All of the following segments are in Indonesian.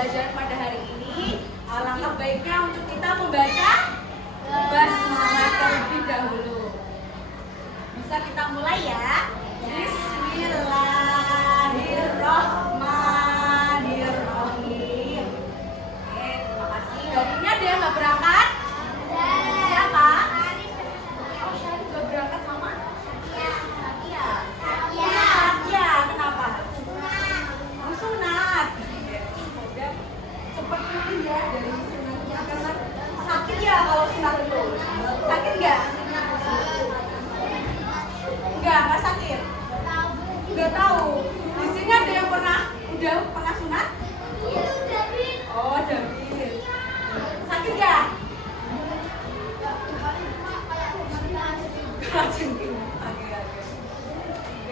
pembelajaran pada hari ini, alangkah baiknya untuk kita membaca basmalah terlebih dahulu. Bisa kita mulai ya. Bismillahirrahmanirrahim. Oke, terima kasih. Hari ini ada yang nggak berangkat? Siapa? Oh, Syarif nggak berangkat sama? Iya. Iya. Kenapa? Sunat. Semoga cepat pulih ya dari sunatnya karena sakit ya kalau sunat itu. Sakit nggak? Nggak sakit. Nggak tahu. Di sini ada yang udah pernah sunat? Oh, David. Sakit nggak? Jengking.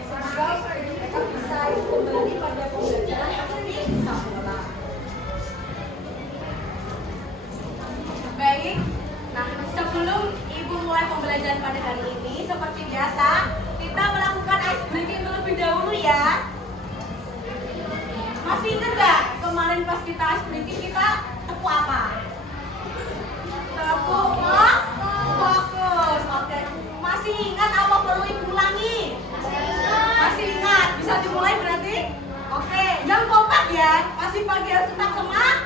Semoga mereka bisa kembali pada pembelajaran seperti semula. Baik. Nah, sebelum Ibu mulai pembelajaran pada hari ini, seperti biasa, kita melakukan ice breaking terlebih dahulu ya. Masih ingat nggak kemarin pas kita ice breaking kita tepuk apa? Tepuk fokus. Oke. Masih ingat apa perlu Ibu ulangi? Masih ingat. Bisa dimulai berarti? Oke. Yang kompak ya. Masih pagi harus tetap semangat.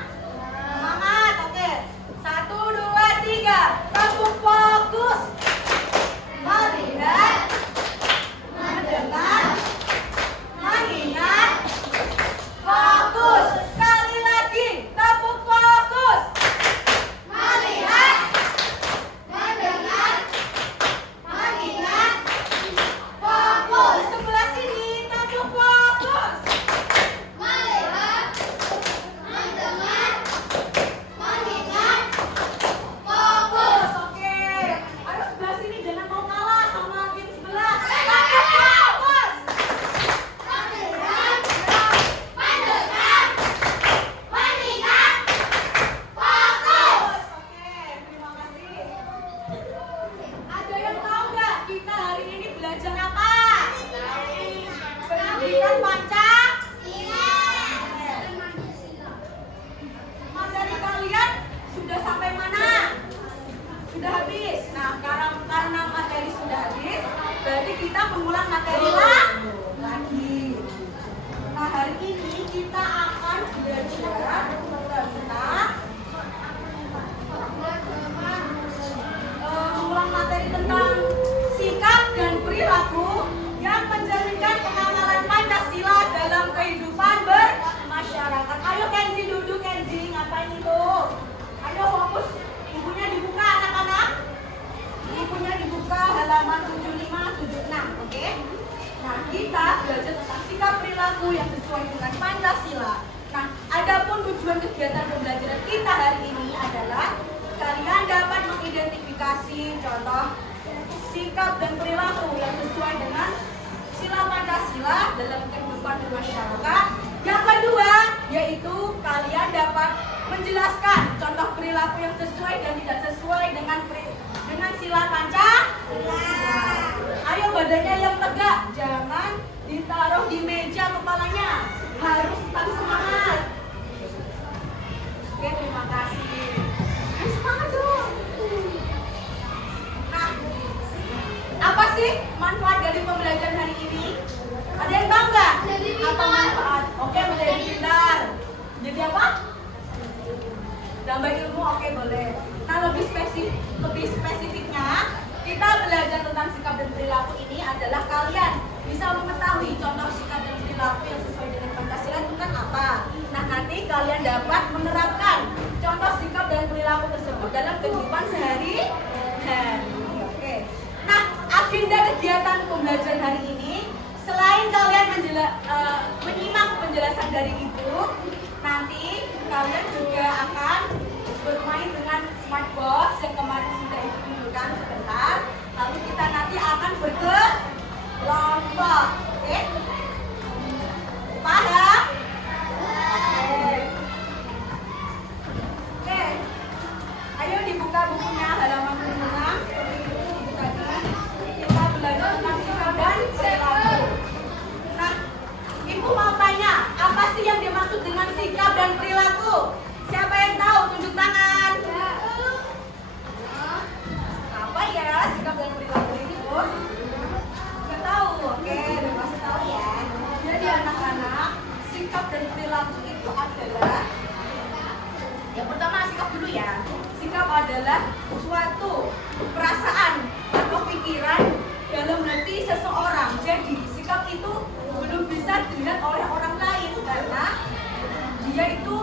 Oke. 1, 2, 3. Tepuk fokus. Melihat, mendengar, mengingat, fokus. Sekali lagi, tepuk fokus. Melihat, mendengar, mengingat, fokus. Sebelah sini, tepuk fokus. Melihat, mendengar, mengingat, fokus. Oke. Ayo sebelah sini jangan mau kalah sama tim sebelah. Tepuk fokus. Melihat, mendengar, mengingat, fokus. Oke, terima kasih. Ada yang tahu nggak kita hari ini belajar apa? Pendidikan Pancasila. Materi kalian sudah sampai mana? Sudah habis. Nah, karena materi sudah habis, berarti kita mengulang materi lagi. Nah, hari ini kita akan belajar tentang mengulang materi tentang sikap dan perilaku yang mencerminkan pengamalan Pancasila dalam kehidupan bermasyarakat. Ayo Kenzi duduk, Kenzi, ngapain itu? Ayo fokus, bukunya dibuka anak-anak. Bukunya dibuka halaman 75-76, oke? Nah, kita belajar tentang sikap perilaku yang sesuai dengan Pancasila. Nah, adapun tujuan kegiatan pembelajaran kita hari ini adalah kalian dapat mengidentifikasi contoh sikap dan perilaku yang sesuai dengan sila Pancasila dalam kehidupan bermasyarakat. Yang kedua, yaitu kalian dapat menjelaskan contoh perilaku yang sesuai dan tidak sesuai dengan sila Pancasila. Ayo badannya yang tegak, jangan ditaruh di meja kepalanya. Harus tetap semangat. Oke, terima kasih. Semangat dong. Nah, apa sih manfaat dari pembelajaran hari ini? Ada yang tahu nggak? Apa manfaat? Oke, menjadi pintar. Jadi apa? Tambah ilmu, oke boleh. Nah, lebih spesifiknya, kita belajar tentang sikap dan perilaku ini adalah kalian bisa mengetahui contoh sikap dan perilaku yang sesuai dengan Pancasila itu kan apa. Nah, nanti kalian dapat menerapkan contoh sikap dan perilaku tersebut dalam kehidupan sehari-hari. Oke. Nah, agenda kegiatan pembelajaran hari ini, selain kalian menyimak penjelasan dari Ibu, nanti kalian juga akan bermain dengan smart box yang kemarin sudah Ibu tunjukkan sebentar. Lalu kita nanti akan berkelompok, oke? Paham? Oke. Ayo dibuka bukunya halaman 76 seperti itu dibukanya. Kita belajar tentang sikap dan perilaku. Nah, Ibu mau tanya, apa sih yang dimaksud dengan sikap dan perilaku? Yang pertama sikap dulu ya. Sikap adalah suatu perasaan atau pikiran dalam hati seseorang. Jadi sikap itu belum bisa dilihat oleh orang lain karena dia itu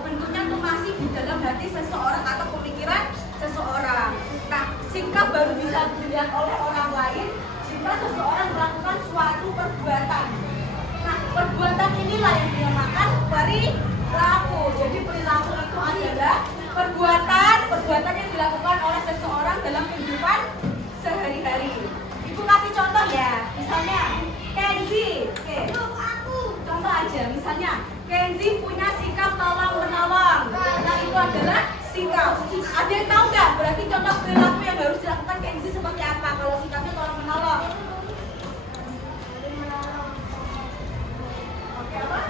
bentuknya tuh masih di dalam hati seseorang atau pemikiran seseorang. Nah, sikap baru bisa dilihat oleh orang lain jika seseorang melakukan suatu perbuatan. Nah, perbuatan inilah yang dinamakan perilaku. Jadi perilaku itu adalah perbuatan yang dilakukan oleh seseorang dalam kehidupan sehari-hari. Ibu kasih contoh ya. Misalnya Kenzi, contoh aja. Misalnya Kenzi punya sikap tolong menolong. Nah, itu adalah sikap. Ada yang tahu nggak? Berarti contoh perilaku yang harus dilakukan Kenzi seperti apa kalau sikapnya tolong menolong? Oke, apa?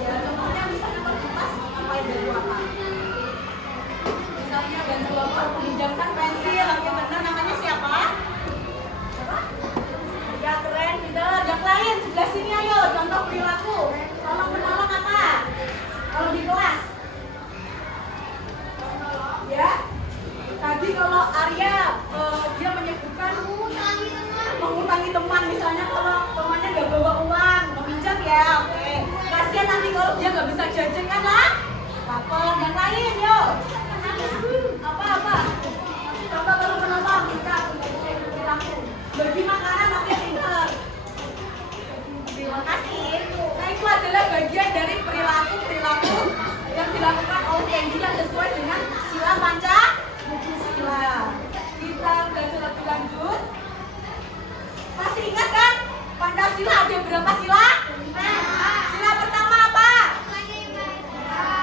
Ya, contohnya misalnya kertas, ngapain bantu apa? Misalnya bantu apa? Meminjamkan pensil. Oke, benar. Namanya siapa? Siapa? Ya, keren. Pintar. Yang lain sebelah sini ayo. Contoh perilaku. Tolong menolong apa? Kalau di kelas? Ya. Tadi kalau Arya dia menyebutkan mengutangi teman, misalnya kalau temannya nggak bawa uang, meminjam ya, oke. Kasihan nanti kalau dia nggak bisa jajan kan lah. Apa? Yang lain yuk. Apa? Coba kalau menolong kita perilaku. Bagi makanan oke pintar. Terima kasih. Nah, itu adalah bagian dari perilaku yang dilakukan oleh Kenzi yang sesuai dengan sila Pancasila. Kita belajar lebih lanjut. Masih ingat kan? Pancasila ada berapa sila? Sila pertama apa?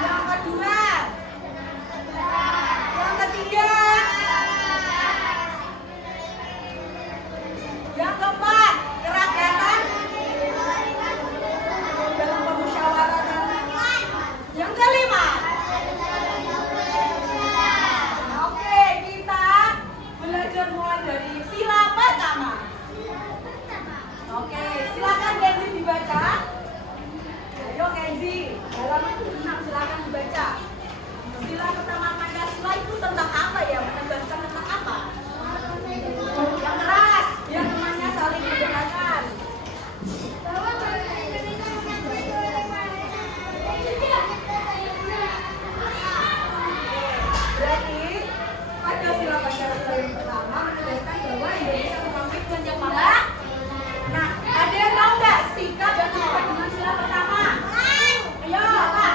Yang kedua? Yang ketiga? Yang keempat? Kerakyatan dalam permusyawaratan. Yang kelima? Oke, kita belajar mulai dari sila pertama. Oke, silakan Kenzi dibaca. Ayo Kenzi, halaman 6 silakan dibaca. Sila pertama Pancasila itu tentang apa ya? Menegaskan tentang apa? Yang keras, biar temannya saling mendengarkan. Berarti pada sila Pancasila yang pertama menegaskan bahwa Indonesia memiliki tujuan yang mana? Nah, ada yang tahu nggak sikap yang sesuai dengan sila pertama? Ayo, apa?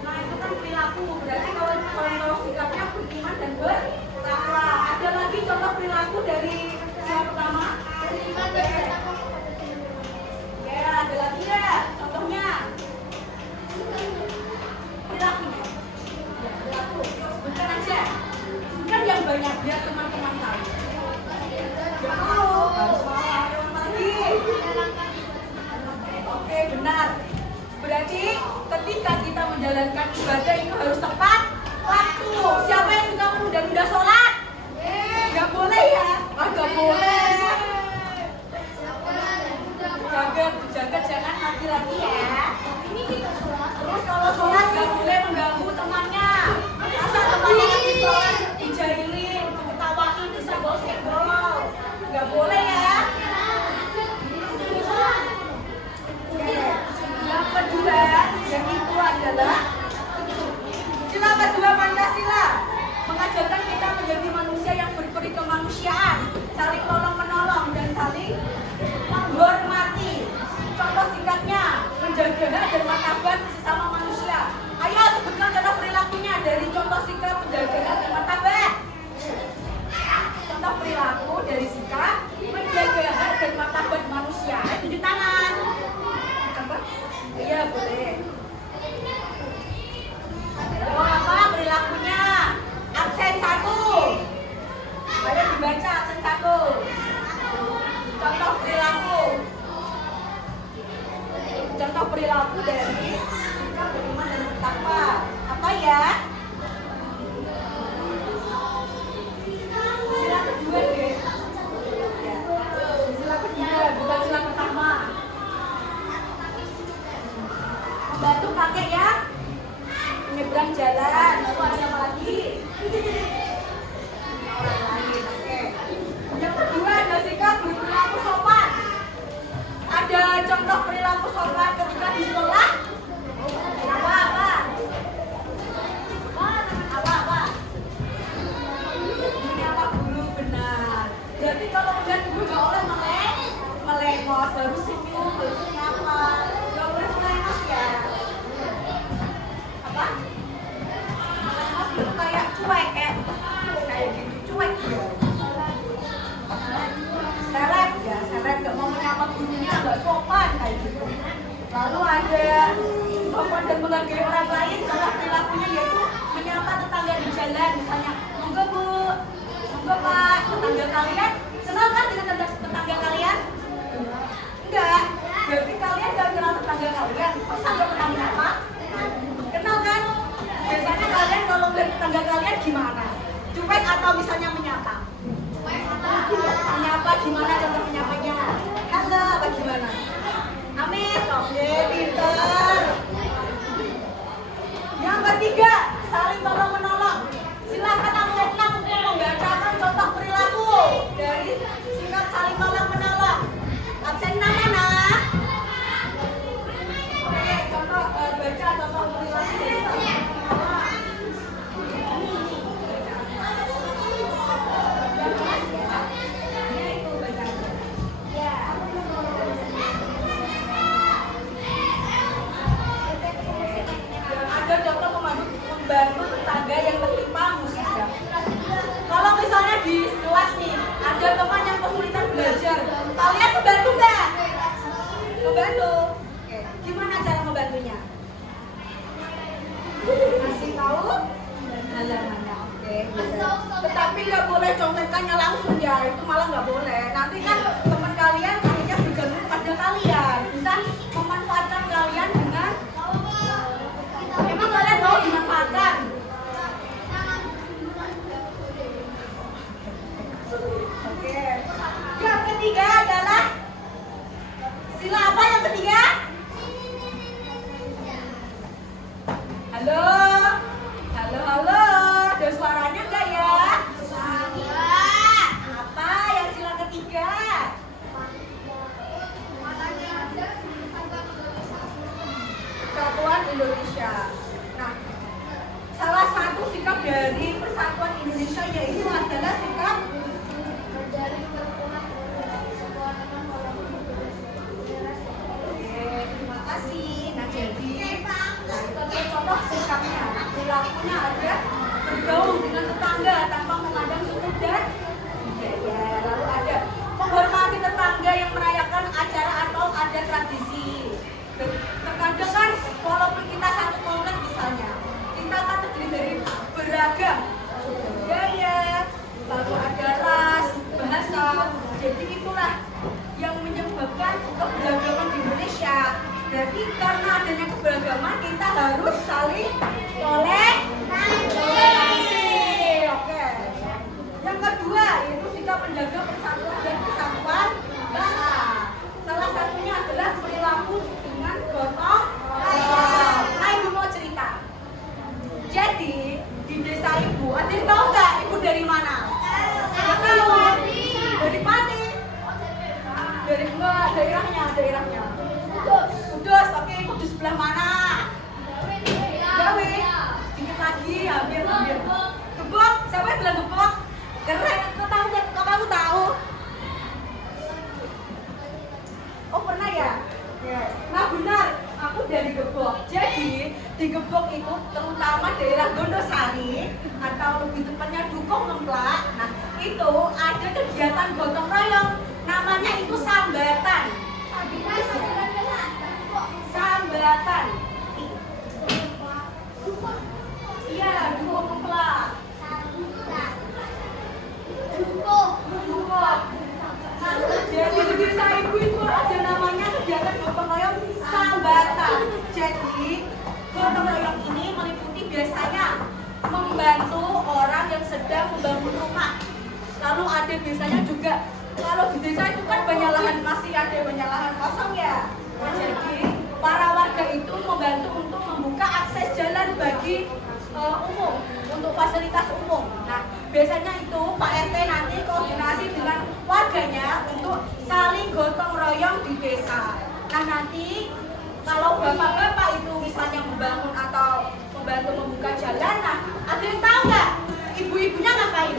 Nah, itu kan perilaku. Berarti kalau sikapnya beriman dan bertakwa. Ada lagi contoh perilaku dari sila pertama? Ya, ada lagi ya contohnya. Perilaku. Ya, perilaku. Bukan aja. Bukan yang banyak biar teman-teman tahu. Harus mau lagi. Oke, benar. Berarti ketika kita menjalankan ibadah itu harus tepat waktu. Siapa yang suka menunda-nunda sholat? Gak boleh ya? Gak boleh. Jaga jangan lagi-lagi ya. Terus kalau sholat gak boleh mengganggu temannya. Masa temannya lagi sholat dijailin, diketawain, disenggol-senggol. Gak boleh ya. Yang kedua, yang itu adalah sila kedua Pancasila, mengajarkan kita menjadi manusia yang berperi kemanusiaan, saling tolong menolong dan saling menghormati. Contoh sikapnya menjaga hak dan martabat sesama manusia. Ayo sebutkan contoh perilakunya dari contoh sikap menjaga hak dan martabat. Contoh perilaku dari sikap menjaga hak dan martabat manusia. Tunjuk tangan. Iya boleh. Oh, apa perilakunya? Absen 1. Ayo dibaca absen 1. Contoh perilaku. Contoh perilaku dari sikap beriman dan bertakwa. Apa ya? Sila kedua deh. Ya. Sila kedua, bukan sila pertama. Membantu kakek yang menyeberang jalan. Lalu ada apa lagi? Orang lain. Oke. Yang kedua ada sikap berperilaku sopan. Ada contoh perilaku sopan ketika di sekolah? Apa-apa? Apa-apa? Menyapa guru, benar. Jadi kalau udah guru nggak boleh melengos, harus senyum, harus menyapa. Nggak boleh melengos ya. Apa? Melengos itu kayak cuek, kayak gitu, cuek ya. Seleb ya, seleb nggak mau menyapa gurunya, nggak sopan kayak gitu. Lalu ada sopan dan menghargai orang lain. Kalau perilakunya yaitu menyapa tetangga di jalan, misalnya, monggo bu, monggo pak, tetangga kalian kenal kan dengan tetangga kalian? Enggak, berarti kalian nggak kenal tetangga kalian. Masa nggak pernah menyapa? Kenal kan? Biasanya kalian kalau melihat tetangga kalian gimana? Cuek atau misalnya menyapa? Menyapa gimana contoh menyapanya? Halo, apa gimana? Amin, oke, pintar. Yang ketiga, saling tolong menolong. Silakan absennya untuk membacakan contoh perilaku dari sikap saling tolong menolong. Absen mana? Oke, contoh baca contoh perilaku dari saling menolong. Ada contoh membantu tetangga yang tertimpa musibah. Kalau misalnya di kelas nih ada teman yang kesulitan belajar, kalian membantu nggak? Membantu. Oke. Gimana cara membantunya? Kasih tahu halamannya. Oke. Tetapi nggak boleh contekannya langsung ya, itu malah nggak boleh. Nanti kan teman kalian akhirnya bergantung kepada kalian, bisa memanfaatkan kalian dengan emang kalian mau dimanfaatkan? Oke. Yang ketiga adalah sila apa yang ketiga? Halo? Halo? Ada suaranya enggak ya? Apa yang sila ketiga? Persatuan Indonesia. Nah, salah satu sikap dari Persatuan Indonesia yaitu adalah sikap terima kasih. Nah, jadi contoh sikapnya, perilakunya ada bergaul dengan tetangga tanpa memandang suku dan budaya. Lalu ada menghormati tetangga yang merayakan acara atau ada tradisi. Terkadang kan walaupun kita satu komplek misalnya, kita kan terdiri dari beragam budaya, lalu ada ras, bahasa. Jadi itulah yang menyebabkan keberagaman di Indonesia. Jadi karena adanya keberagaman kita harus saling toleransi. Oke. Yang kedua yaitu sikap menjaga persatuan dan kesatuan bangsa. Salah satunya adalah perilaku dengan gotong royong. Nah, ibu mau cerita. Jadi di desa ibu, ada yang tahu nggak ibu dari mana? Nggak tahu. Dari Pati. Dari enggak daerahnya. Kudus, oke, ibu di sebelah mana? Gawe. Dikit lagi, hampir. Gebok, siapa yang bilang gebok? Keren, kamu tahu? Oh pernah ya? Nah benar, aku dari Gebok. Jadi di Gebok itu terutama daerah Gondosari atau lebih tepatnya Dukung Ngemplak. Nah itu ada kegiatan gotong royong, namanya itu sambatan. Sambatan. Iya, Dukung Ngemplak. Dukung. Nah, jadi di desa ibu itu ada namanya kegiatan gotong royong sambatan. Jadi gotong royong ini meliputi biasanya membantu orang yang sedang membangun rumah. Lalu ada biasanya juga kalau di desa itu kan banyak lahan, masih ada banyak lahan kosong ya. Nah, jadi para warga itu membantu umum, untuk fasilitas umum. Nah, biasanya itu Pak RT nanti koordinasi dengan warganya untuk saling gotong royong di desa. Nah, nanti kalau bapak-bapak itu misalnya membangun atau membantu membuka jalan, nah ada yang tahu nggak ibu-ibunya ngapain?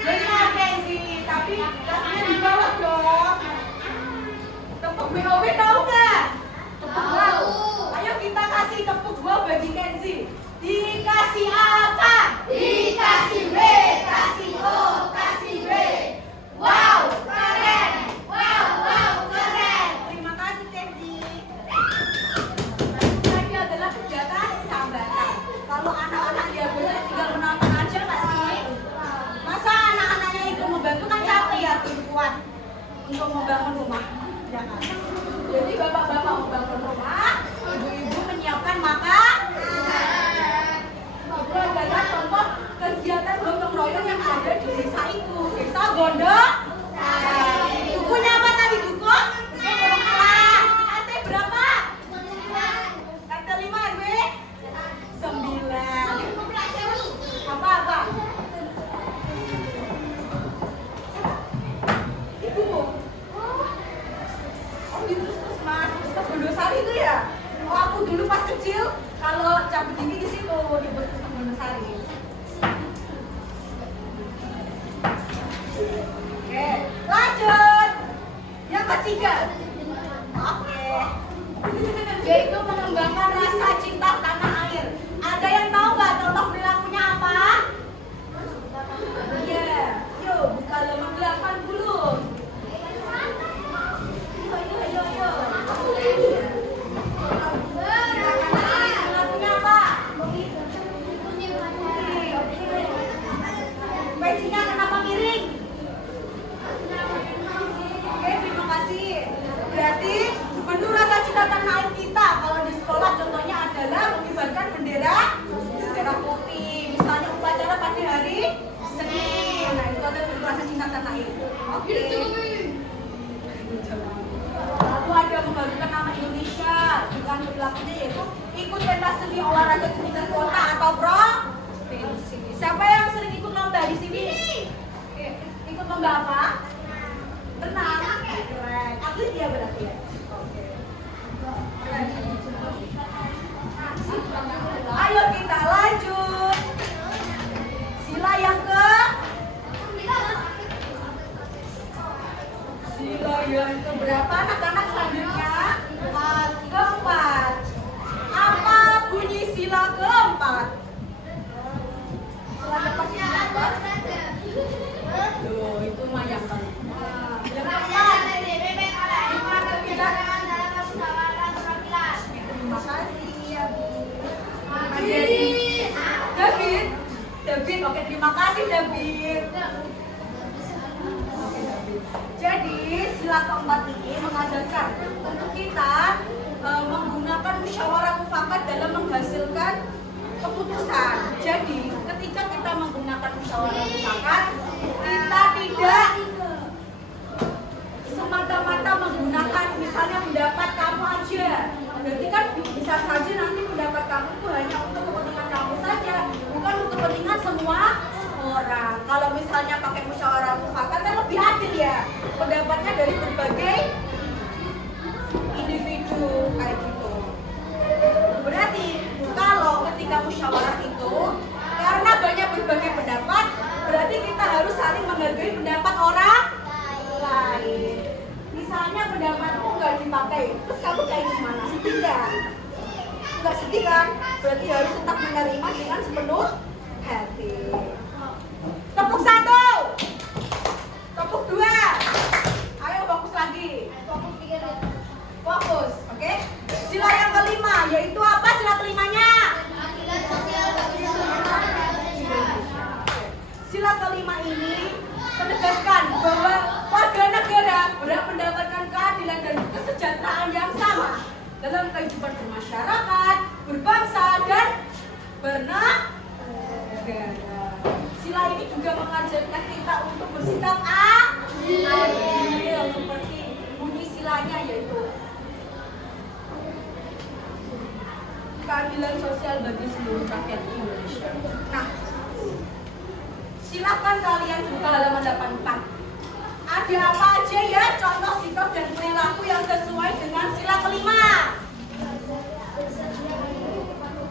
Benar Kenzi, tapi kakinya di bawah dong. Tepuk BOW tahu nggak? Tepuk wow. Ayo kita kasih tepuk wow bagi Kenzi. Dikasih apa? Dikasih B, kasih O, kasih B. Wow, keren. Wow, wow, keren. Terima kasih Kenzi. Tadi adalah kegiatan sambatan. Kalau anak-anak dia boleh tinggal menonton aja nggak sih? Masa anak-anaknya itu membantu kan capek ya, belum kuat untuk membangun rumah. Ya kan? Jadi bapak-bapak membangun rumah, ibu-ibu menyiapkan makan. Itu adalah contoh kegiatan gotong royong yang ada di desa itu, desa Gondok. Dukunya apa tadi Duku? RT berapa? RT 5 RW 9. Apa-apa? Ibu. Oh di Puskesmas Gondosari itu ya? Oh aku dulu pas kecil kalau cabut tinggi di situ di Puskesmas Gondosari. Oke, lanjut. Yang ketiga. Oke. Yaitu mengembangkan rasa cinta tanah air. Ada yang tahu nggak contoh perilakunya apa? Iya. Yuk, buka halaman 80. Ayo. Perilakunya apa? Bajunya kenapa miring? Oke, terima kasih. Berarti bentuk rasa cinta tanah air kita kalau di sekolah contohnya adalah mengibarkan bendera putih. Misalnya upacara pada hari Senin. Nah, itu ada bentuk rasa cinta tanah air. Oke. Lalu ada membagikan nama Indonesia dengan perilakunya yaitu ikut pentas seni olahraga tingkat kota atau provinsi. Siapa yang sering ikut lomba di sini? Ikut lomba apa? Renang. Keren. Atlet dia berarti ya. Oke. Keren. Ayo kita lanjut. Sila yang ke? Sila yang ke berapa anak-anak selanjutnya? Keempat. Apa bunyi sila keempat? Sila keempatnya apa? Tuh, itu mah yang keempat. Yang keempat. Terima kasih ya Bu. David, oke terima kasih David. Jadi sila keempat ini mengajarkan untuk kita menggunakan musyawarah mufakat dalam menghasilkan keputusan. Jadi ketika kita menggunakan musyawarah mufakat, kita tidak semata-mata menggunakan misalnya pendapat kamu aja. Berarti kan bisa saja nanti pendapat kamu itu hanya untuk kepentingan kamu saja, bukan untuk kepentingan semua orang. Kalau misalnya pakai musyawarah mufakat kan lebih adil ya, pendapatnya dari berbagai individu kayak gitu. Berarti kalau ketika musyawarah itu karena banyak berbagai pendapat, berarti kita harus saling menghargai pendapat orang lain. Misalnya pendapatmu nggak dipakai, terus kamu kayak gimana? Sedih nggak? Nggak sedih kan? Berarti harus tetap menerima dengan sepenuh hati. Tepuk 1, tepuk 2. Ayo fokus lagi. Fokus, oke? Sila yang kelima, yaitu apa sila kelimanya? Sila kelima ini menegaskan bahwa warga negara berhak mendapatkan keadilan dan kesejahteraan yang sama dalam kehidupan bermasyarakat, berbangsa, dan bernegara. Sila ini juga mengajarkan kita untuk bersikap adil seperti bunyi silanya yaitu keadilan sosial bagi seluruh rakyat Indonesia. Nah, silakan kalian buka halaman 84. Ada apa aja ya contoh sikap dan perilaku yang sesuai dengan sila kelima?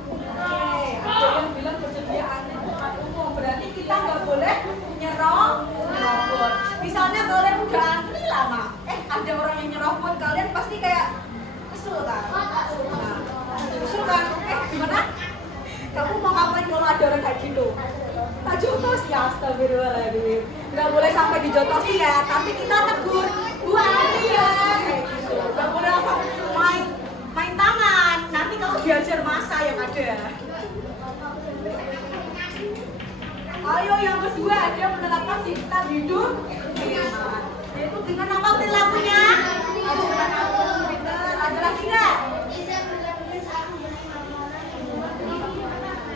Oke, ada yang bilang persediaan tempat umum, berarti kita nggak boleh nyerobot. Misalnya kalian udah antri lama, ada orang yang nyerobot, kalian pasti kayak kesel kan? Kesel kan? Oke, gimana? Kamu mau ngapain kalau ada orang kayak gitu? Tak jotos ya, astagfirullahaladzim. Nggak boleh sampai dijotosi ya, tapi kita tegur, Bu antri ya, kayak gitu. Nggak boleh langsung main tangan, nanti kalau diajar masa yang ada. Ayo yang kedua, ada menerapkan sistem hidup hemat. Yaitu dengan apa perilakunya? Ajaran aku, Twitter, ada lagi nggak?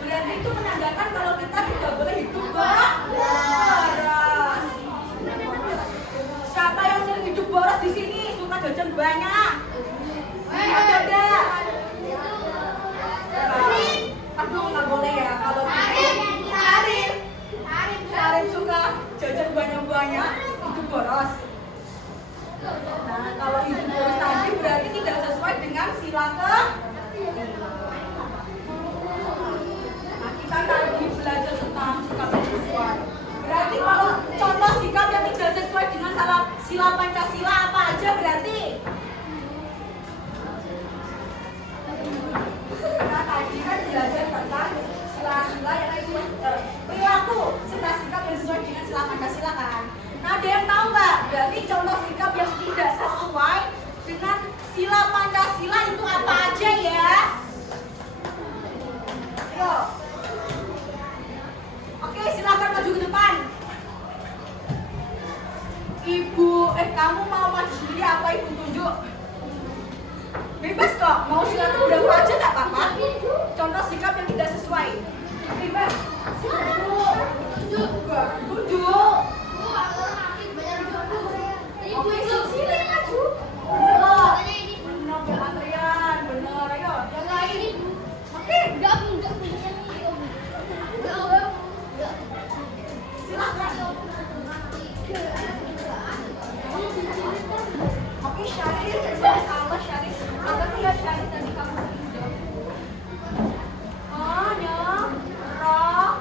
Berarti itu menandakan kalau kita tidak boleh hidup boros. Siapa yang sering hidup boros di sini? Suka jajan banyak? Ada enggak? Aduh, nggak boleh ya. Kalau Karin suka jajan banyak-banyak, hidup boros. Nah, kalau hidup boros tadi berarti tidak sesuai dengan sila ke. Nah, kita tadi belajar tentang sikap yang sesuai. Berarti kalau contoh sikap yang tidak sesuai dengan sila Pancasila apa aja berarti? Nah, tadi kan belajar tentang sila-sila yang sesuai perilaku, sikap yang sesuai dengan sila Pancasila kan. Nah, ada yang tahu nggak? Berarti contoh sikap yang tidak sesuai dengan sila Pancasila itu apa aja ya? Ayo. Oke, silakan maju ke depan. Ibu, kamu mau maju sendiri apa ibu tunjuk? Bebas kok, mau silakan berapa aja nggak apa-apa. Contoh sikap yang tidak sesuai. Bebas. Duduk. Oke, sini maju. Bener antrian, bener. Ayo, yang lain. Oke, silakan. Oke, Syarif, salah Syarif. Apa sih ya Syarif tadi kamu sudah? Oh, no. Roh.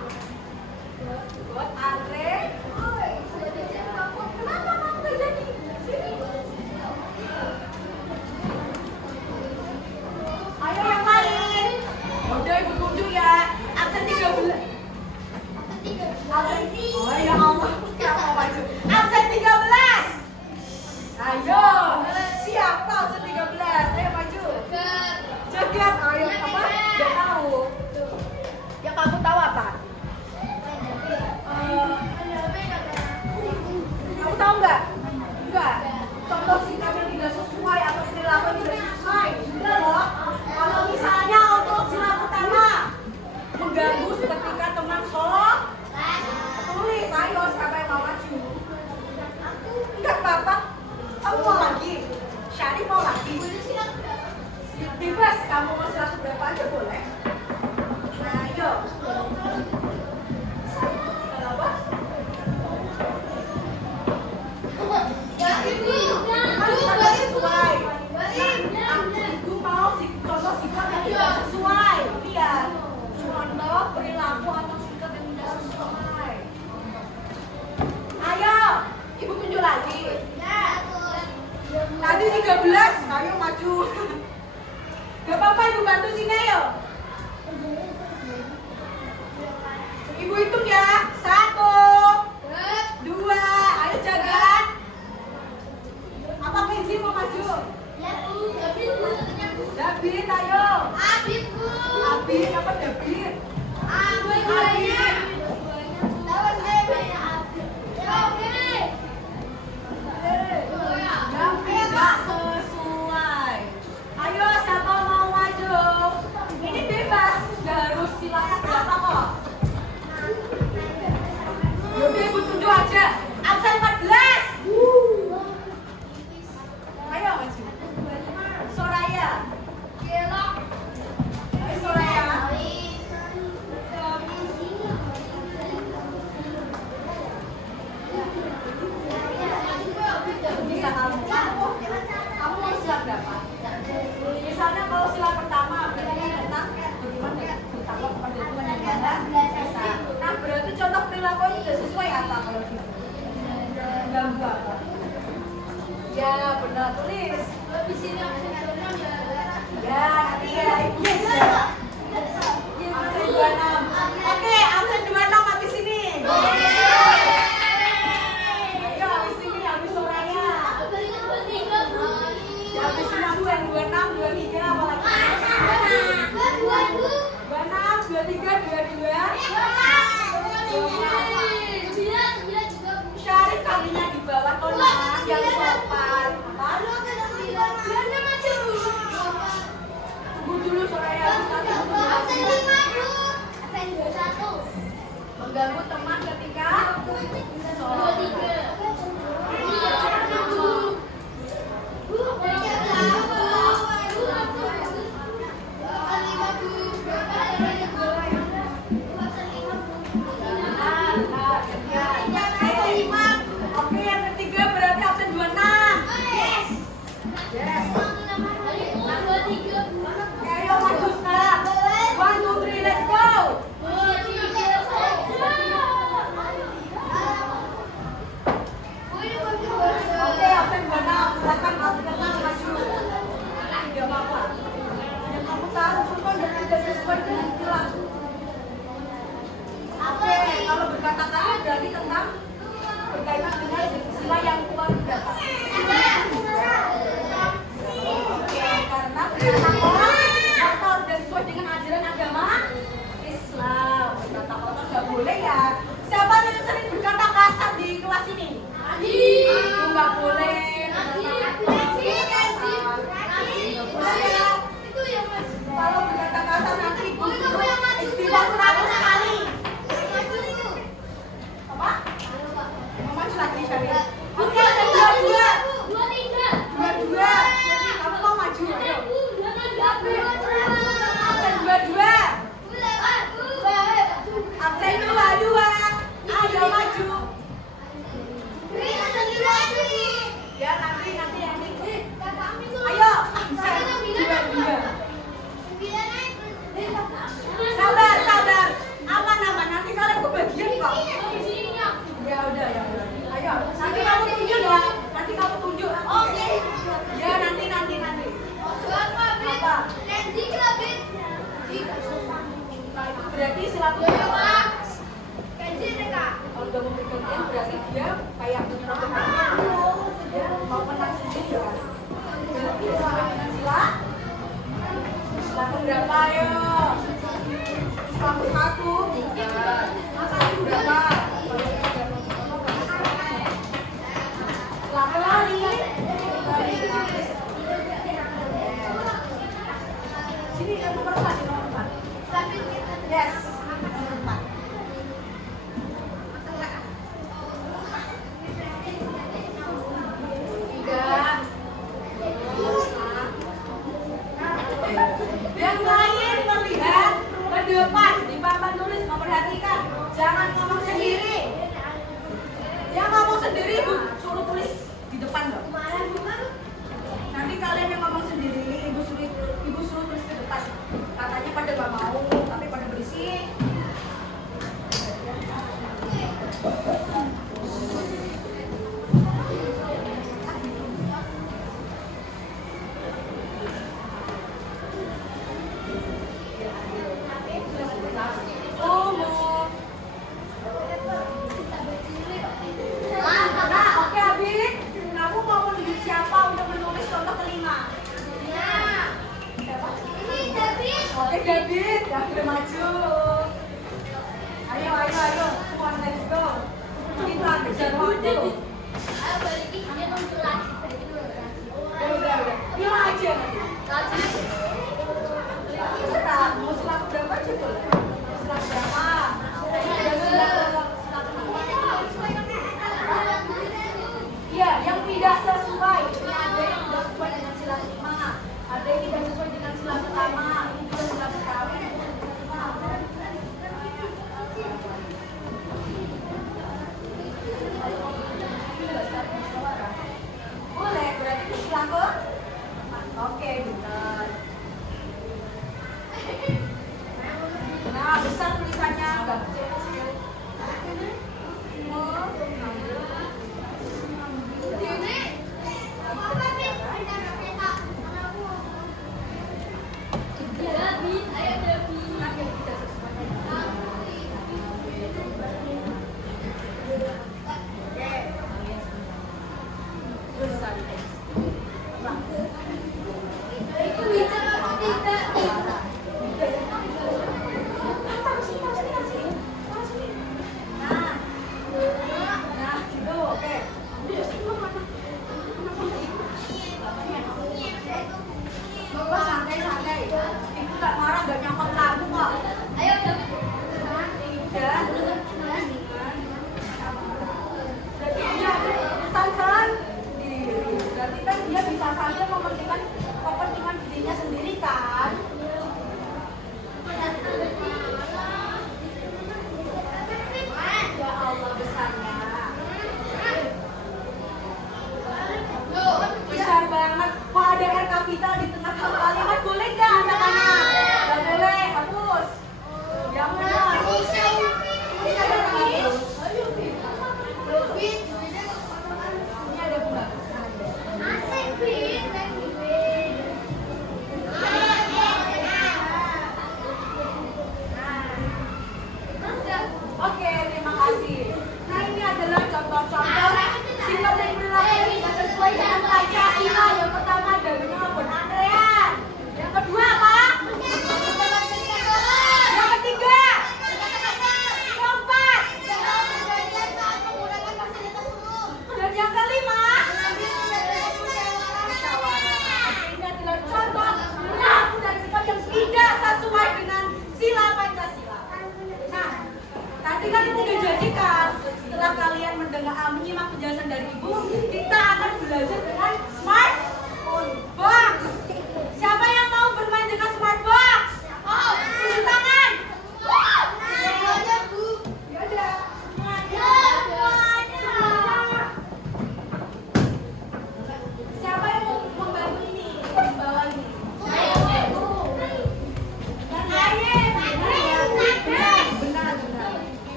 Buat Andre. Kenapa kamu gak jadi? Sini. Ayo yang lain. Udah ibu tunjuk ya. Absen 13. Oh ya Allah. Kamu maju. Absen 13. Ayo. Siapa absen 13? Ayo maju. Cegat. Ayo apa? Gak tahu. Yang kamu tahu apa? Kamu tahu nggak? Enggak. Contoh sikap yang tidak sesuai atau perilaku yang tidak sesuai. Enggak loh. Kalau misalnya untuk sila pertama mengganggu ketika teman sholat, tulis. Ayo siapa yang mau maju? Enggak apa-apa. Kamu mau lagi? Syarif mau lagi? Bebas. Kamu mau sila berapa aja boleh. Nah, ayo. Ibu mau contoh sikap yang tidak sesuai. Lihat, contoh perilaku atau sikap yang tidak sesuai. Ayo, ibu tunjuk lagi. Tadi 13, ayo maju. Gak apa-apa, ibu bantu sini ayo. Ibu hitung ya. 1, 2, ayo jagat. Apa Kenzi mau maju? David, ayo. Abid, apa David? Abid. Yang tidak sesuai. Ayo, siapa mau maju? Ini bebas, gak harus silakan berapa kok. Yaudah, ibu tunjuk aja. Absen 14. Ayo maju. Soraya. Ayo Soraya. mengganggu teman ketika Oke, yang ketiga berarti absen 26. Yes. Ayo maju sekarang. 1, 2, 3, let's go. Oke, absen 26. Silakan kalau kenal maju. Tidak apa-apa. Yang kamu tahu pun ada sesuai dengan kelas. Oke, kalau berkata-kata berarti tentang berkaitan dengan sila yang keluar berdapat. Karena berkata orang kata udah sesuai dengan ajaran agama Islam. Berkata kotor nggak boleh ya. Siapa yang sering berkata kasar di kelas ini? Itu nggak boleh. Kalau berkata kasar nanti ibu istighfar 100 kali. Apa? Maju lagi cari. Oke, ada 22. Kamu mau maju? Ayo. Absen 22. Absen 22. Ayo maju. Ya nanti. Ayo, absen 22. Sabar. Aman. Nanti kalian kebagian kok. Ya udah. Ayo, nanti kamu tunjuk ya. Oke. Ya nanti. Apa? Berarti silakan. Kalau udah mau bergantian berarti dia kayak dia mau menang sendiri ya. Berarti sampai dengan silakan berapa ayo? Selamat 1. Masa itu berapa? Lari. Sini nomor 4. Yes. Nomor 4. Yang lain melihat ke depan di papan tulis, memperhatikan. Jangan ngomong sendiri. Yang ngomong sendiri ibu suruh tulis di depan dong. Nanti kalian yang ngomong sendiri ibu suruh tulis ke depan. Katanya pada gak mau, tapi pada berisik. David, David maju. Ayo, come on, let's go. Kita kejar waktu. Udah. Bilang aja nanti. Serah, mau silakan berapa coba? Silakan berapa? Iya, yang tidak sesuai. Ini ada yang tidak sesuai dengan sila 5. Ada yang tidak sesuai dengan sila pertama. Ini juga sila pertama. Boleh, berarti silakan. Oke, bentar. Nah, besar tulisannya, enggak kecil-kecil. Santai. Ibu gak marah, gak nyangkut kamu kok. Ayo,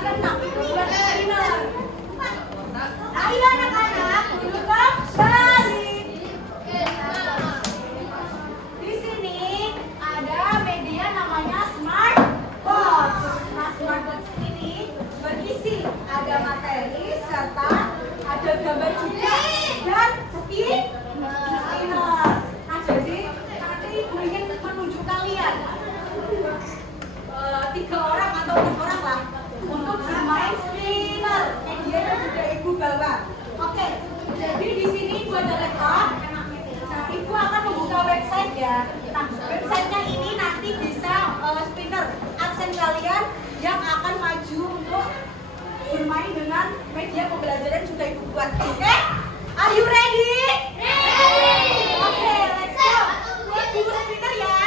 ada 6 itu buat spinner. Ayo anak-anak, duduk kembali. Di sini ada media namanya smartbox. Nah, smartbox ini berisi ada materi serta ada gambar juga dan spinner. Nah, jadi nanti ibu ingin menunjuk kalian 3 orang atau 4 orang lah untuk bermain spinner. Medianya sudah ibu bawa. Oke, jadi di sini ibu ada laptop. Nah, ibu akan membuka website ya. Nah, websitenya ini nanti bisa spinner absen kalian yang akan maju untuk bermain dengan media pembelajaran juga ibu buat. Oke? Are you ready? Oke, let's go. Buat ibu spinner ya.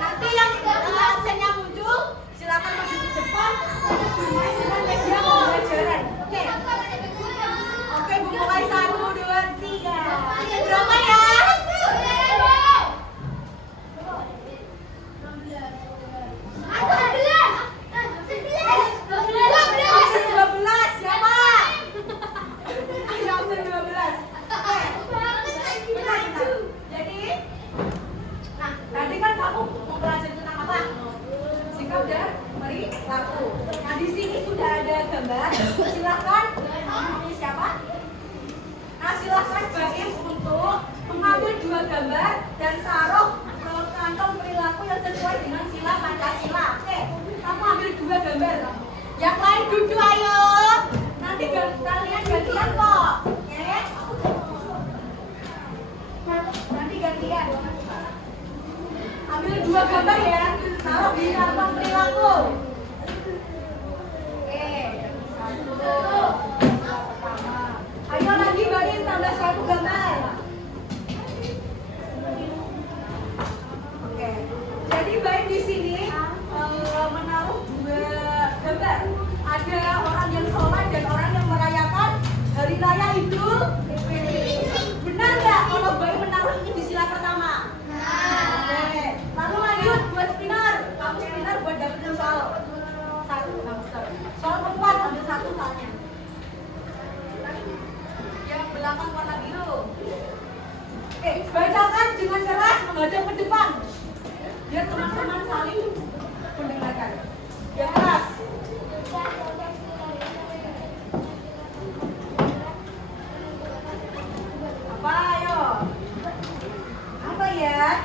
Nanti yang absennya muncul silakan maju ke depan untuk bermain dengan media pembelajaran. Oke. Oke, ibu mulai 1, 2, 3. Berapa ya? Silakan, ini siapa? Nah, silakan Baim untuk mengambil 2 gambar dan taruh ke kantong perilaku yang sesuai dengan sila Pancasila. Oke, kamu ambil 2 gambar. Yang lain duduk ayo. Nanti kalian gantian kok. Oke? Nanti gantian. Ambil 2 gambar ya. Taruh di kantong perilaku. Ayo lagi Baim tambah 1 gambar. Oke. Jadi Baim di sini menaruh 2 gambar. Ada orang yang sholat dan orang yang merayakan hari raya Idul Fitri. Benar nggak kalau Baim menaruh ini di sila pertama? Oke. Lalu lanjut buat spinner. Kamu spinner buat dapetin soal 1. Soal keempat ambil 1 soalnya. Yang belakang warna biru. Oke, bacakan dengan keras menghadap ke depan. Biar teman-teman saling mendengarkan. Yang keras. Apa ayo? Apa ya?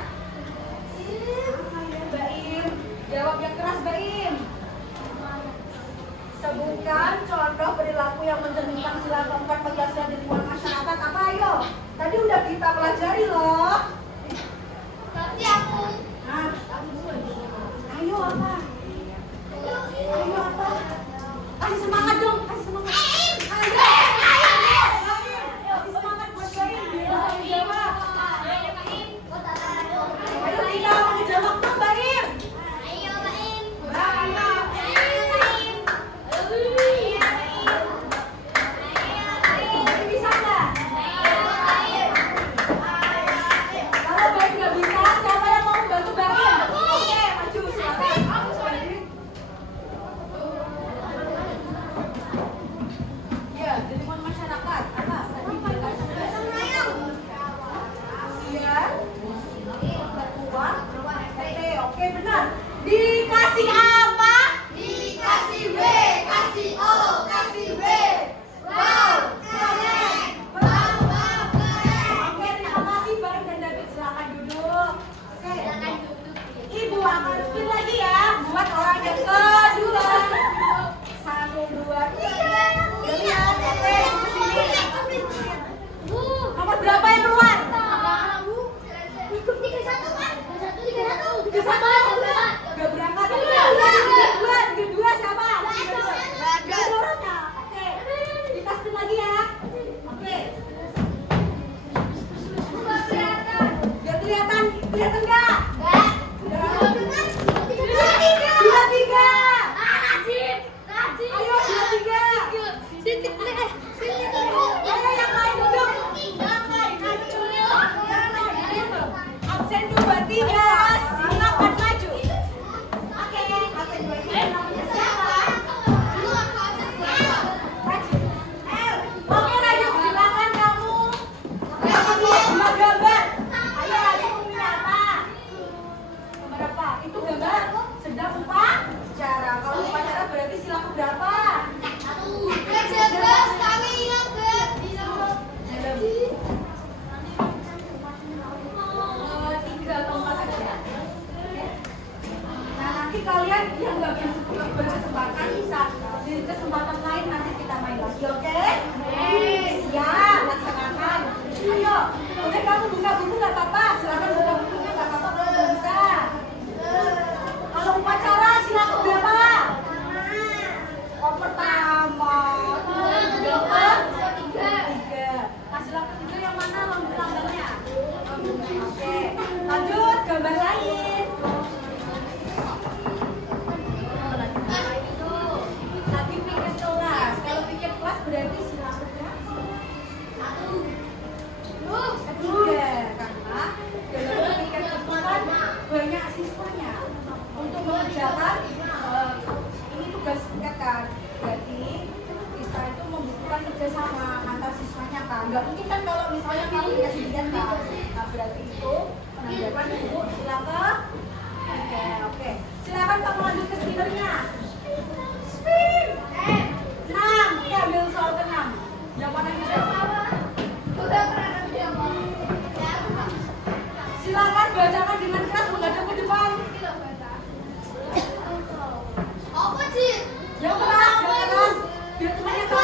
Baim, jawab yang keras Baim. Sebutkan contoh perilaku yang mencerminkan sila keempat Pancasila di lingkungan masyarakat. Apa ayo? Tadi udah kita pelajari loh. Berarti aku. Nah, ayo apa? Ayo apa? Kasih semangat dong, kasih semangat. Ayo, kasih semangat buat Baim. Dia bisa menjawab. Ayo kita mau menjawab tuh Baim. Ayo, Baim. Ayo. Bisa nggak? Kalau Baim nggak bisa, siapa yang mau bantu Baim? Oke, maju silakan. kan? Nggak mungkin kan kalau misalnya kamu dikasih diet kan? Nah berarti itu menandakan ibu silakan. Oke. Silakan kamu lanjut ke spinnernya. Spin. 6. Kita ambil soal ke-6. Yang mana kita? Silakan bacakan dengan keras menghadap ke depan. Apa sih? Yang keras, yang keras. Biar temannya tahu.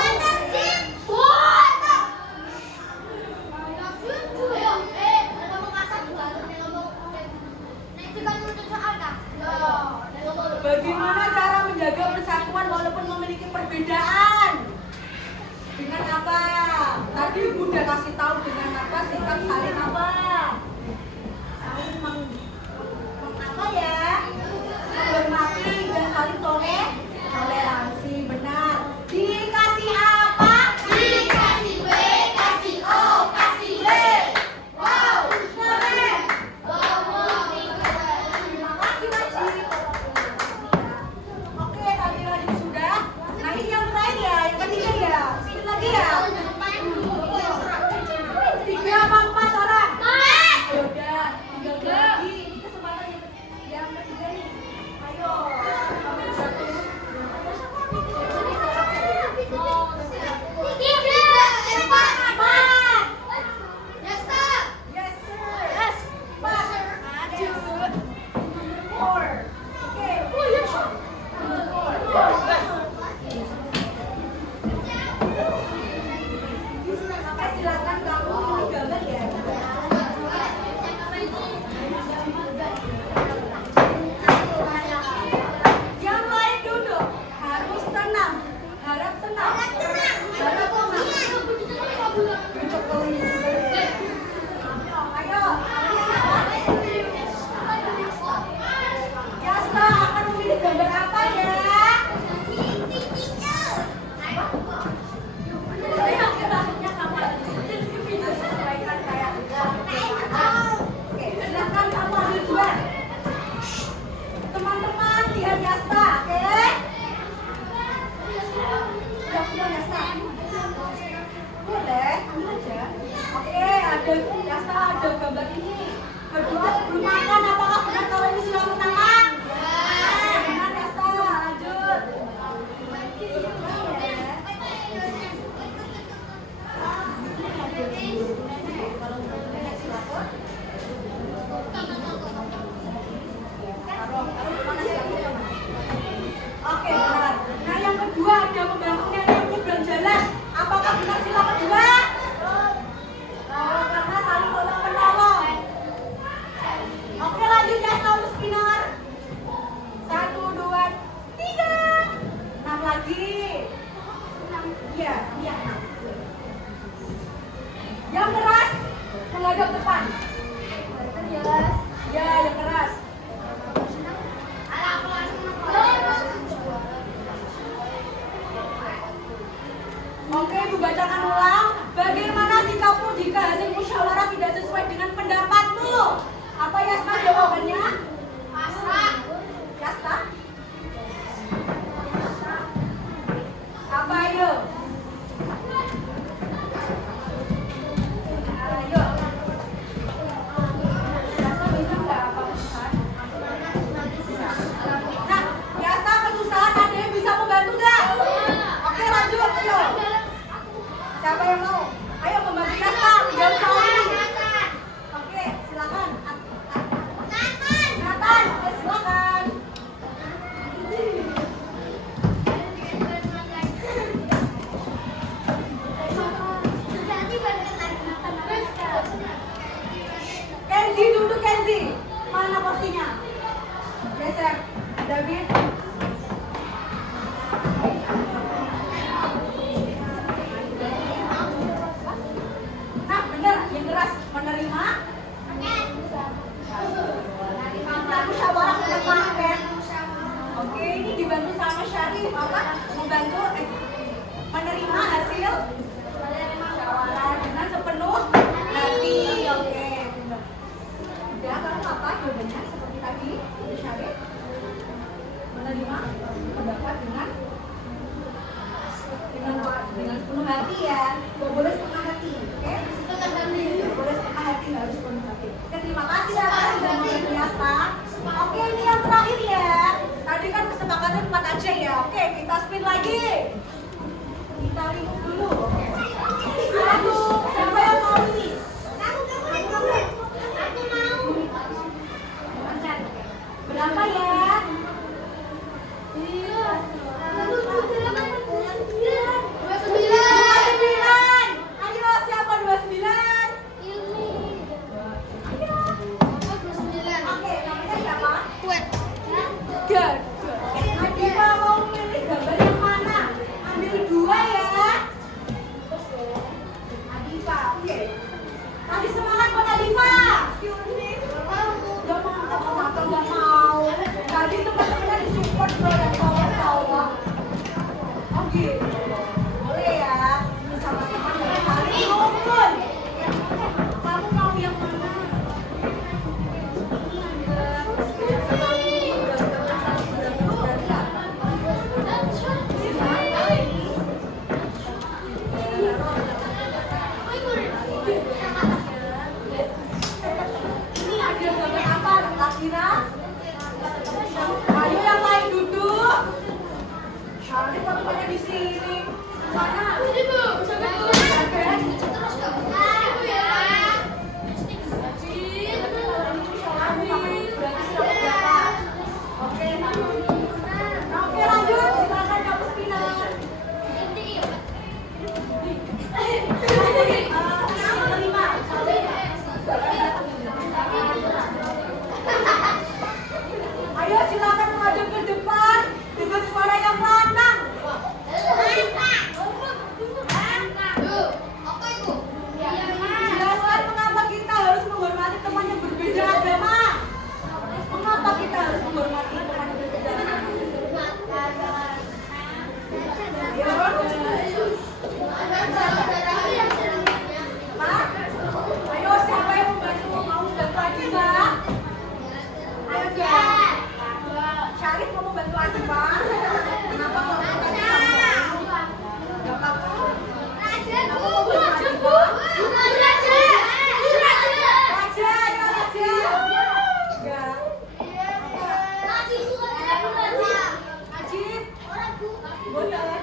Bagaimana cara menjaga persatuan walaupun memiliki perbedaan? Dengan apa? Tadi Ibu udah kasih tahu dengan apa sikap saling apa? Saling apa ya? Menghormati dan saling toleransi, benar. Dikasih apa? Dikasih B, kasih O, kasih B. Wow, keren. Terima Terima kasih Wajib. Oke, tadi lagi sudah. Nah ini yang terakhir ya, yang ketiga ya. Sini lagi ya. 3 apa 4 orang? Ya udah, tinggal lagi. Ini kesempatan yang ketiga nih. Ayo. Yes sir. 4. Oke. Oke, silakan kamu pilih gambar ya. Yang lain duduk, harus tenang, harap tenang. Ayo. Yasta akan memilih gambar apa ya? Oke, silakan kamu ambil 2. Teman-teman lihat Yasta, oke? Sudah Yasta. Boleh, ambil aja. Oke, ada Yasta, ada gambar ini. Berdoa sebelum makan, apakah benar kalau ini silang tangan? Benar Yasta, lanjut. Oke, benar. Nah, yang kedua ada membantu nenek menyeberang jalan. Apakah benar sila kedua? Karena saling tolong menolong. Oke, lanjut ya, selalu spinner. 1, 2, 3. 6 lagi. Iya, iya 6. Yang keras menghadap depan. Ya, yang keras. Oke, Ibu bacakan ulang. Bagaimana sikapmu jika hasil musyawarah tidak sesuai dengan pendapatmu? Apa Yasta jawabannya? Yasta? Apa ayo? Ayo. Yasta bisa nggak apa kesusahan? Nah, Yasta kesusahan, ada yang bisa membantu nggak? Oke, lanjut, ayo. Siapa yang mau? Ayo membantu Yasta, menjawab soal ini. Oke, silakan. Nathan, oke, silakan. Kenzi, duduk Kenzi. Mana porsinya? Geser. David. Nah, benar. Yang keras menerima. Musyawarah menerima, Ken. Oke, ini dibantu sama Syarif. Apa? Membantu menerima hasil musyawarah dengan sepenuh hati. Oke. Ya, kamu apa jawabannya seperti tadi, Syarif? Menerima pendapat dengan sepenuh hati ya. Gak boleh setengah hati. silakan udah mau biasa. Oke, ini yang terakhir ya. Tadi kan kesepakatan 4 aja ya. Oke, kita spin lagi. Kita remove dulu. Oke. Satu, siapa yang mau ini? Berapa ya? 29. Ayo, siapa 29? Oke, namanya siapa? Gad. Adifa mau pilih gambar yang mana? Ambil 2 ya. Adifa, oke. Kasih semangat buat Adifa. Gak mau. Tadi teman-temannya disupport loh dan kawan-kawan. Oke. Boleh ya. Sama teman saling ngumpul. Kamu mau yang mana? Ini ada gambar apa? Kira? Ayo yang lain duduk. Syaratnya teman-temannya di sini. Sana. Oke, lanjut. Silakan kamu spinner. Ayo silakan menghadap ke depan dengan suara yang lantang. Jelaskan mengapa kita harus menghormati teman yang berbeda agama. Mengapa kita harus menghormati teman yang berbeda agama? Pak, ayo siapa yang membantu? Mau membantu lagi, Pak? Ayo, Pak. Syarif mau membantu lagi, Pak? Kenapa kok membantu kamu? Gak apa-apa. Raja, ayo Raja. Enggak. Ajib. Boleh.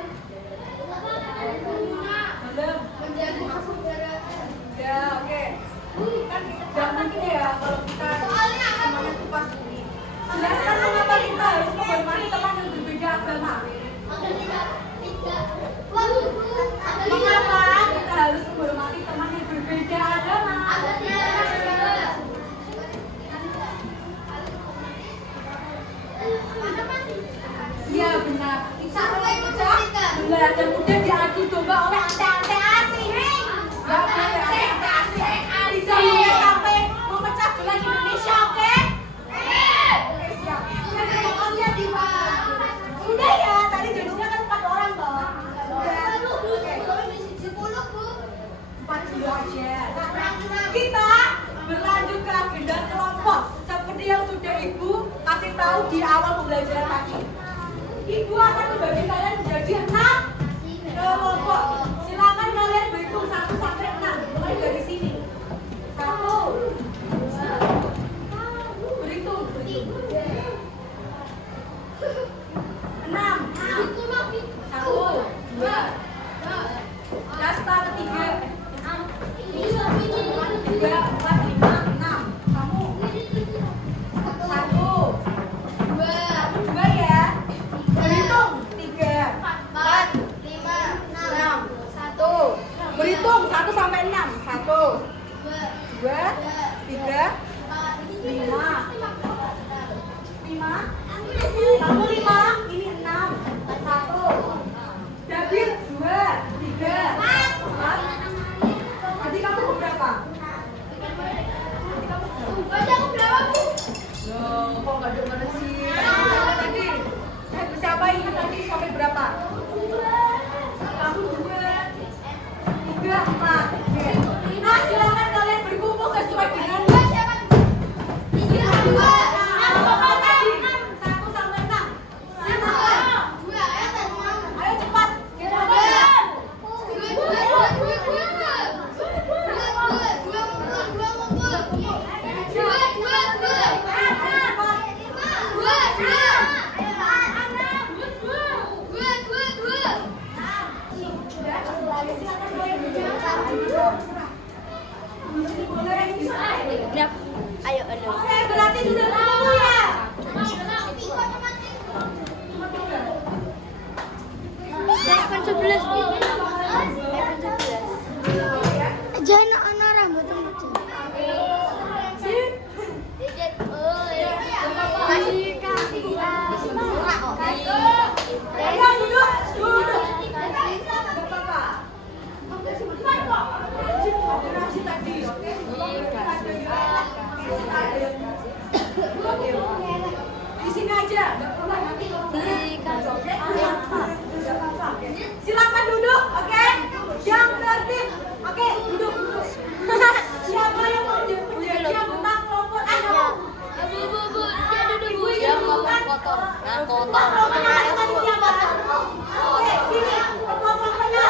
Ya, oke. Kan jangan gini ya kalau kita semuanya kupas ini. Jelaskan mengapa kita harus menghormati teman yang berbeda agama. Mengapa kita harus menghormati teman yang berbeda agama? Iya benar. Kita benar dan mudah diadu domba oleh ante-ante asing. Gak boleh ante-ante asing. Tidak boleh sampai memecah belah Indonesia, oke? Oke, siap. Terima kasih Adifa. Udah ya, tadi jadinya kan 4 orang toh. Udah. Oke. 40 aja. Kita berlanjut ke agenda kelompok seperti yang sudah Ibu kasih tahu di awal pembelajaran tadi. Ibu akan membagi kalian menjadi 6 kelompok. Silakan kalian berhitung 1 sampai 6. Mulai dari sini. 1. Berhitung. 6. 1, 2. Dasta ketiga. 3, 4, 5, 6. Kamu. 1, 2 ya. Berhitung 3, 4, 6. 1. Berhitung 1 sampai 6. 1, 2, 3, 5. 5. Kamu 5, ini 6. 1. David 2. 11 jangan anak rambut Ayo duduk, duduk. Di sini aja. Silakan duduk, oke? Yang tertib, oke? Duduk, duduk. Siapa yang mau menjadi anggota kelompok Anda? Kelompoknya tadi siapa? Oke, sini. Kelompoknya.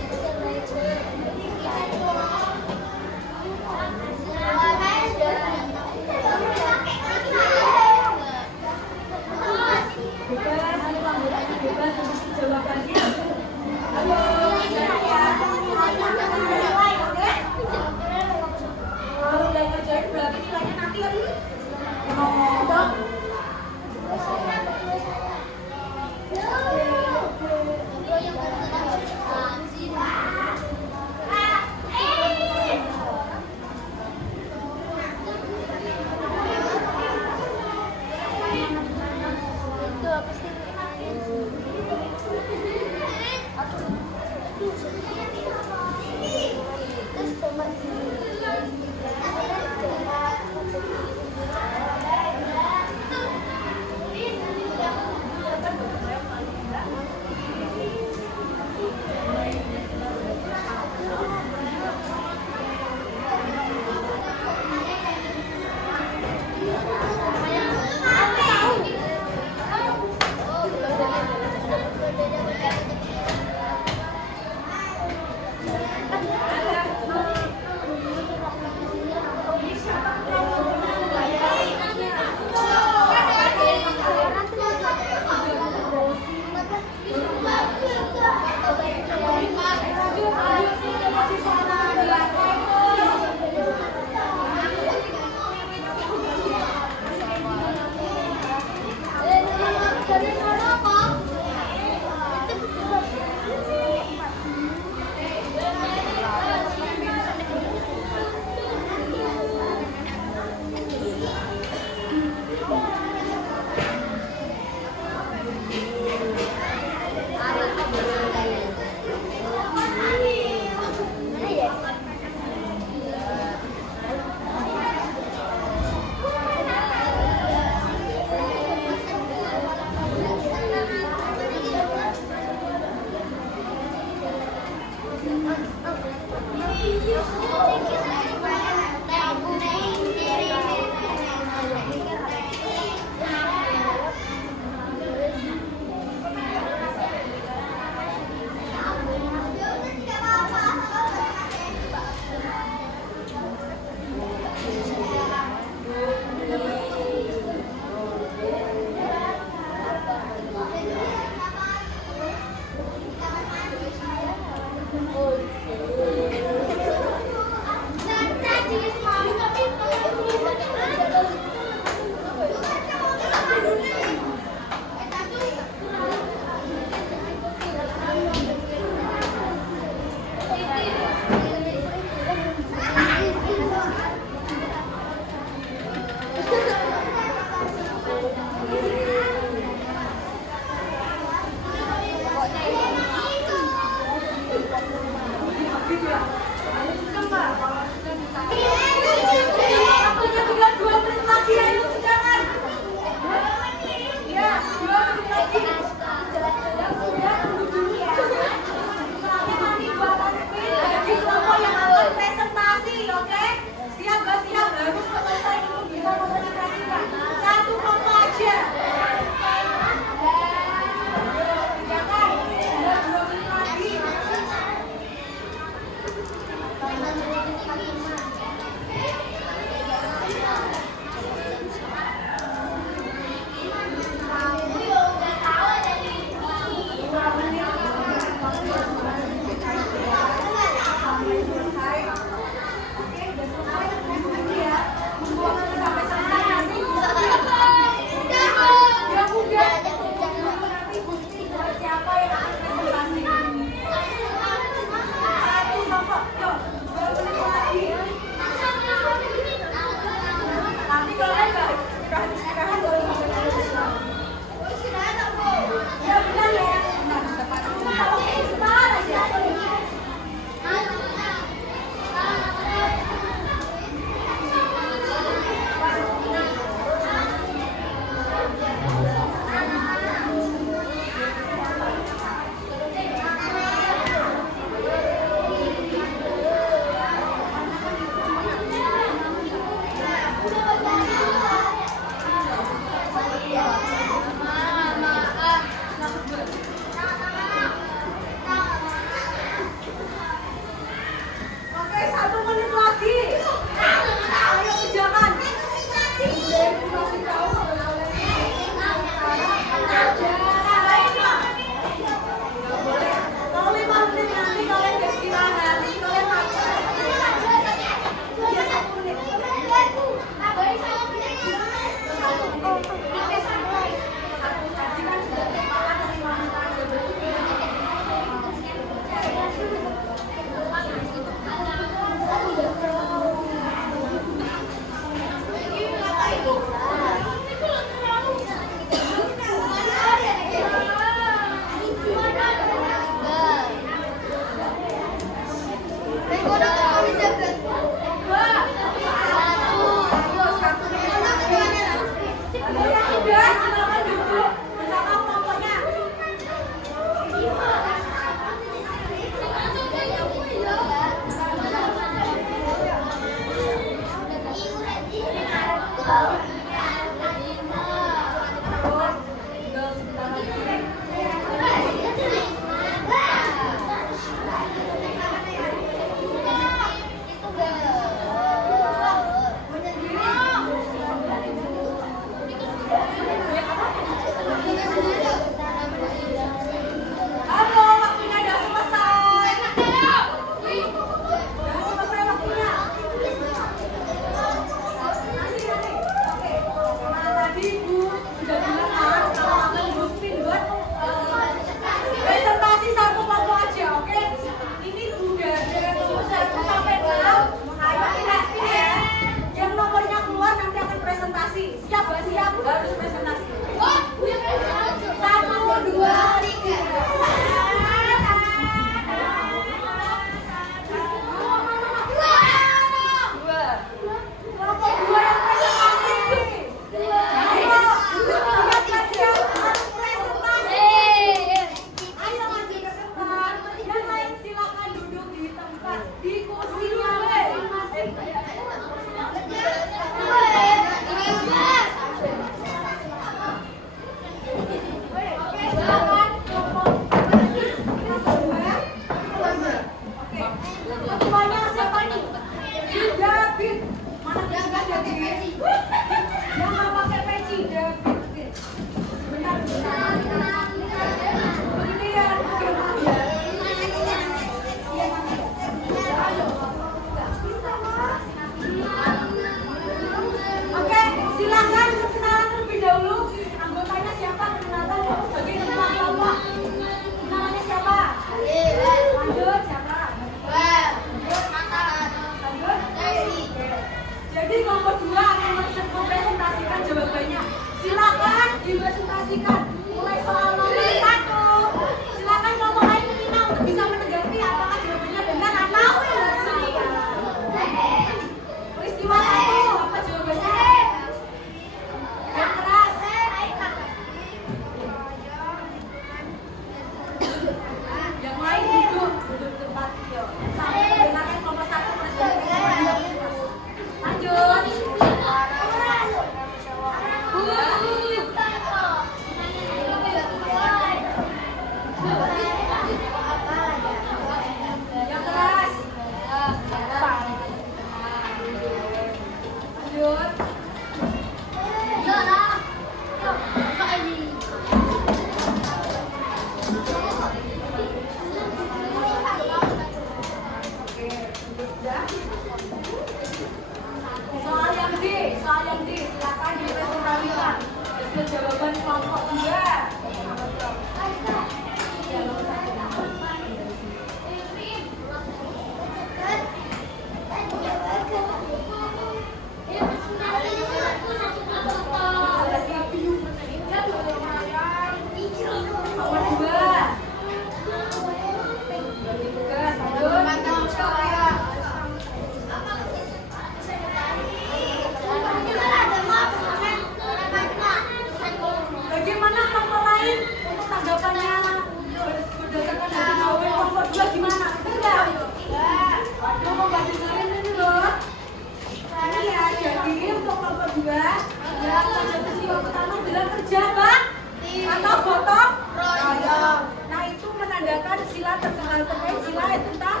Ya, kerja peristiwa pertama adalah kerja bakti atau gotong royong. Nah, itu menandakan sila terkenal terkait sila tentang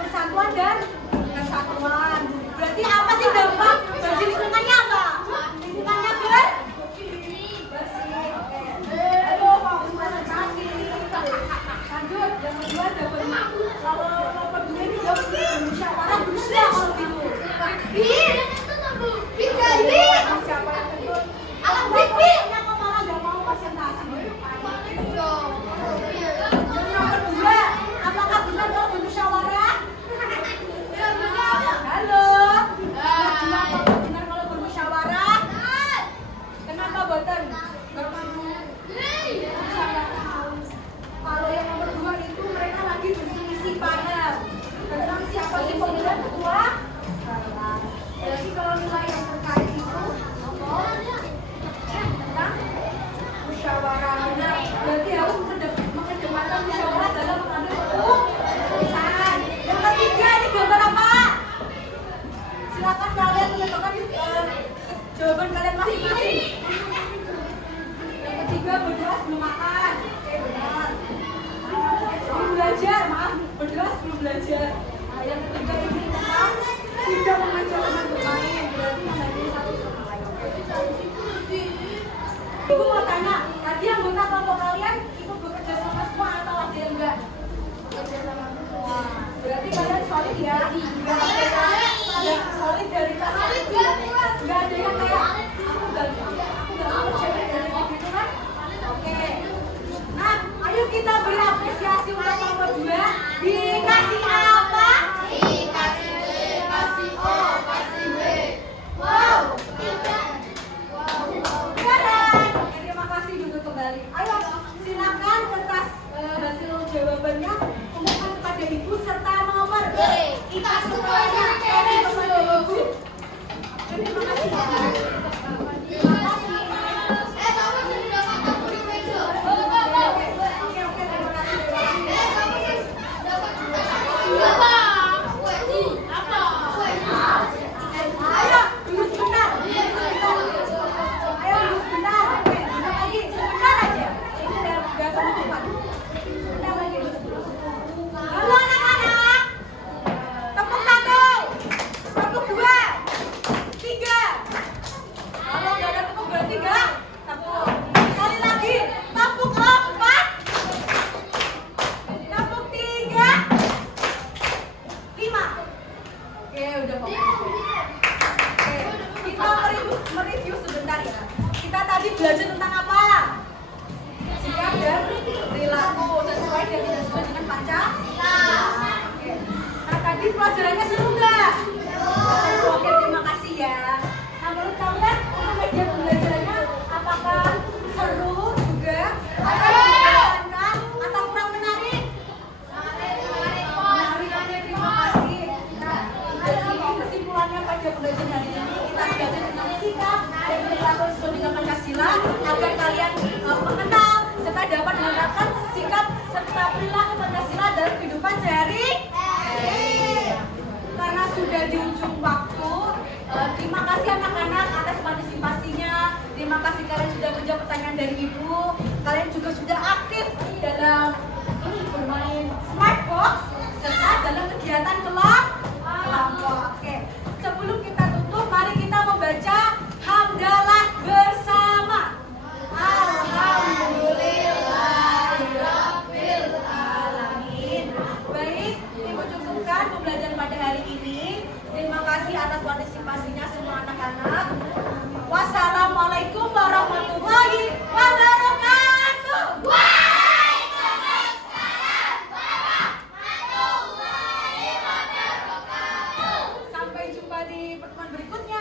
persatuan dan kesatuan. Berarti apa sih dampak bagi lingkungannya apa? Lingkungannya bersih. Oke. Ayo, fokus konsentrasi. Lanjut, yang kedua dapat kalau nomor 2 ini jawab musyawarah bisa kalau gitu. Siapa yang kedua? Alam bibit. Yang malah nggak mau konsentrasi. Yang nomor 2, apakah benar kalau bermusyawarah? Halo. Apakah benar kalau bermusyawarah? Kenapa boten? Kalau yang nomor 2 itu mereka lagi berselisih paham tentang siapa sih pemilihan ketua. Jadi kalau nilai yang terkait itu tentang musyawarah, berarti harus mengedepankan musyawarah dalam mengambil keputusan. Yang ketiga ini gambar apa? Silakan kalian menentukan jawaban kalian masing-masing. Yang ketiga berdoa sebelum makan. Oke, benar. Sebelum belajar, maaf, berdoa sebelum belajar. Nah, yang ketiga ini tentang tidak mengajak teman bermain, berarti menghadiri satu sama lain. Ibu mau tanya, tadi anggota kelompok kalian ikut bekerja sama semua atau ada yang enggak? Bekerja sama semua. Berarti kalian solid ya? Enggak ada solidaritas. Enggak ada yang kayak aku enggak mau cewek dari gitu kan? Oke. Nah, ayo kita beri apresiasi untuk nomor 2. Dikasih apa? Kasih O, kasih B. Wow. Keren. Oke, terima kasih duduk kembali. Ayo, silakan kertas hasil jawabannya umumkan kepada ibu serta nomor. Kita semuanya kasih kepada ibu. Terima kasih. Terima kasih. sama sini dapat aku di meja. Oke, terima kasih. Dapat apa? Ayo, duduk sebentar. Ayo, duduk sebentar. Oke, duduk lagi. Sebentar aja. Ini udah penutupan. Sebentar lagi. Halo anak-anak. Tepuk 1. Tepuk 2. 3. Kalau nggak ada tepuk berarti nggak tepuk. Sekali lagi. Tepuk 4. Tepuk 3. 5. Oke, udah fokus. Oke, kita mereview sebentar ya. Kita tadi belajar tentang apa? Sikap dan perilaku sesuai dan tidak sesuai dengan Pancasila. Oke. Nah, tadi pelajarannya seru nggak? Oke, terima kasih ya. Nah, menurut kalian media pembelajarannya apakah seru juga? Atau membosankan? Atau kurang menarik? Menarik, terima kasih. Nah, jadi kesimpulannya pada pembelajaran hari ini kita belajar tentang sikap dan perilaku sesuai dengan Pancasila agar kalian mengenal serta dapat menerapkan sikap serta perilaku Pancasila dalam kehidupan sehari-hari. Karena sudah di ujung waktu, terima kasih anak-anak atas partisipasinya. Terima kasih kalian sudah menjawab pertanyaan dari ibu. Kalian juga sudah aktif dalam bermain smart box serta dalam kegiatan kelompok. Oke, sebelum kita tutup, mari kita membaca hamdalah bersama. Alhamdulillahirabbil alamin. Baik, ibu cukupkan pembelajaran pada hari ini. Terima kasih atas partisipasinya semua anak-anak. Wassalamualaikum warahmatullahi wabarakatuh. Sampai jumpa di pertemuan berikutnya.